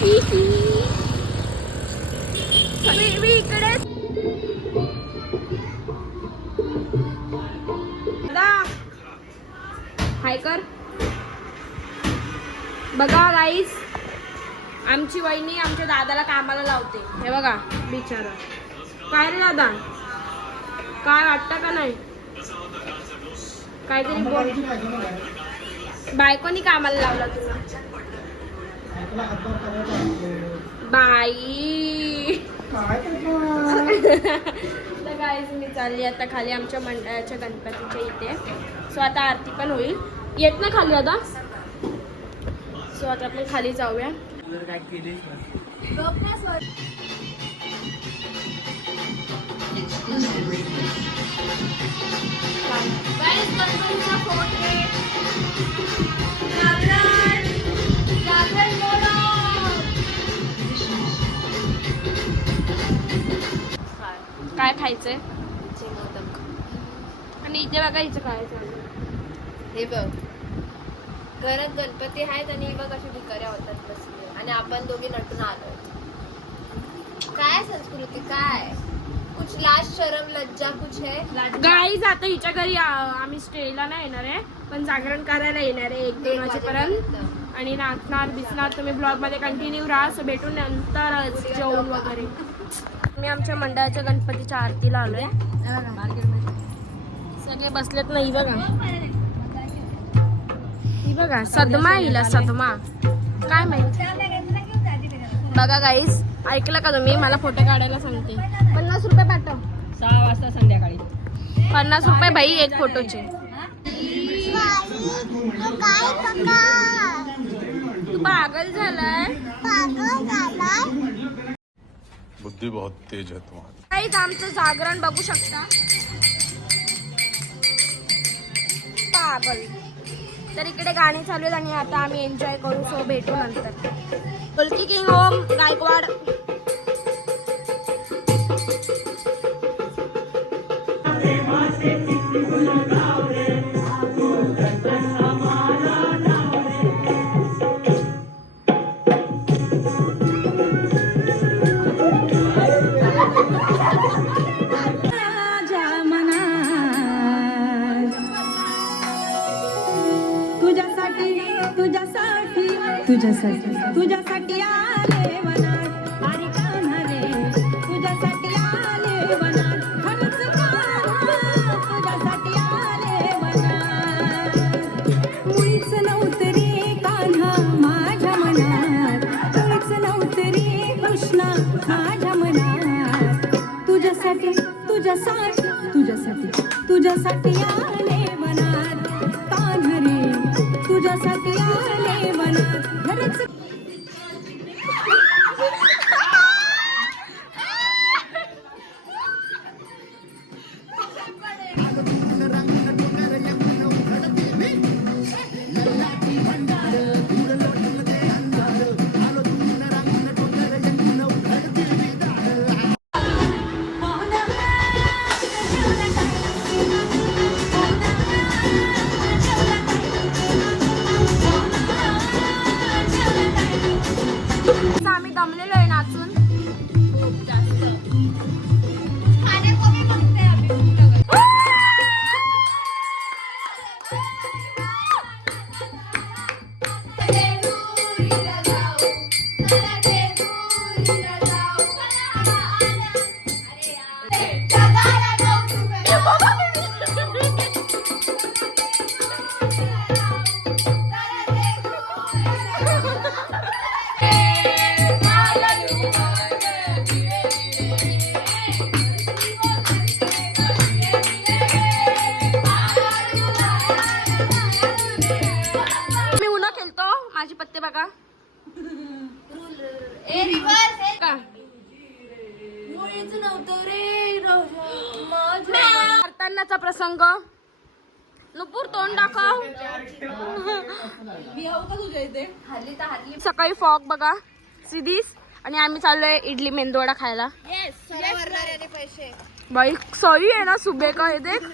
सगळी इकडे हाय कर. बघा गाईस, आमची वहिनी आमच्या दादाला कामाला लावते. हे बघा बिचारा. काय रे दादा, काय वाटतं का नाही? काहीतरी बोल. बायकोनी कामाला लावला तुला? बाई. तर गाईस मी चालली आता खाली आमच्या मंडळाच्या गणपतीच्या इथे. सो आता आरती पण होईल. येत ना खाली आता. सो आता आपण खाली जाऊया. काय खायचंय? आणि इथे बघा हिचं काय चालू. हे बघ, घरात गणपती आहेत आणि बघ अशी भिकाऱ्या होतात बसले आणि आपण दोघी नटून आलो. काय संस्कृती, काय कुछ लाज शरम लज्जा कुछ है? गाईज आता हिच्या घरी आम्ही स्टेला नाही येणार आहे, पण जागरण करायला येणार आहे 1-2 वाजेपर्यंत. आणि नाचणार बिसणार. तुम्ही ब्लॉग मध्ये कंटिन्यू राहा. सो भेटून नंतरच जेवण वगैरे. मी आमच्या मंडळाच्या गणपतीच्या आरतीला आलोय. सगळे बसलेत नाही. बघा ही बघा सदमा. हिला सदमा काय माहिती. बघा गाईस, ऐकलं का तुम्ही? मला फोटो काढायला सांगते. 50 रुपये पाठव. 6 वाजता संध्याकाळी. 50 रुपये बाई एक फोटोचे. तू पागल झालाय. बुद्धी बहुत तेज है तुम्हारी. काहीच आमचं जागरण बघू शकता. पागल. तर इकडे गाणी चालू आहेत आणि आता आम्ही एन्जॉय करू. सो भेटू नंतर. बोलकी किंग होम गायकवाड. तुझ्यासाठी आले वनात. अरे कान्हा रे, तुझ्यासाठी आले वनात. खरंच कान्हा, तुझ्यासाठी आले वनात. मुळीच नव्हतं रे कान्हा माझ्या मनात. मुळीच नव्हतं रे कृष्णा माझ्या मनात. तुझ्यासाठी तुझ्यासाठी तुझ्यासाठी तुझ्यासाठी आले वनात. कान्हा रे, तुझ्यासाठी आले वनात. खरंच आम्ही दमलेलो आहे नाचून खूप जास्त. माझी पत्ते बघा. करतानाचा प्रसंग. नुपूर तोंड दाखव. सकाळी फॉग बघा सिधीस. आणि आम्ही चाललोय इडली मेंदूवडा खायला. बाई सही आहे ना सुबह का. हे देख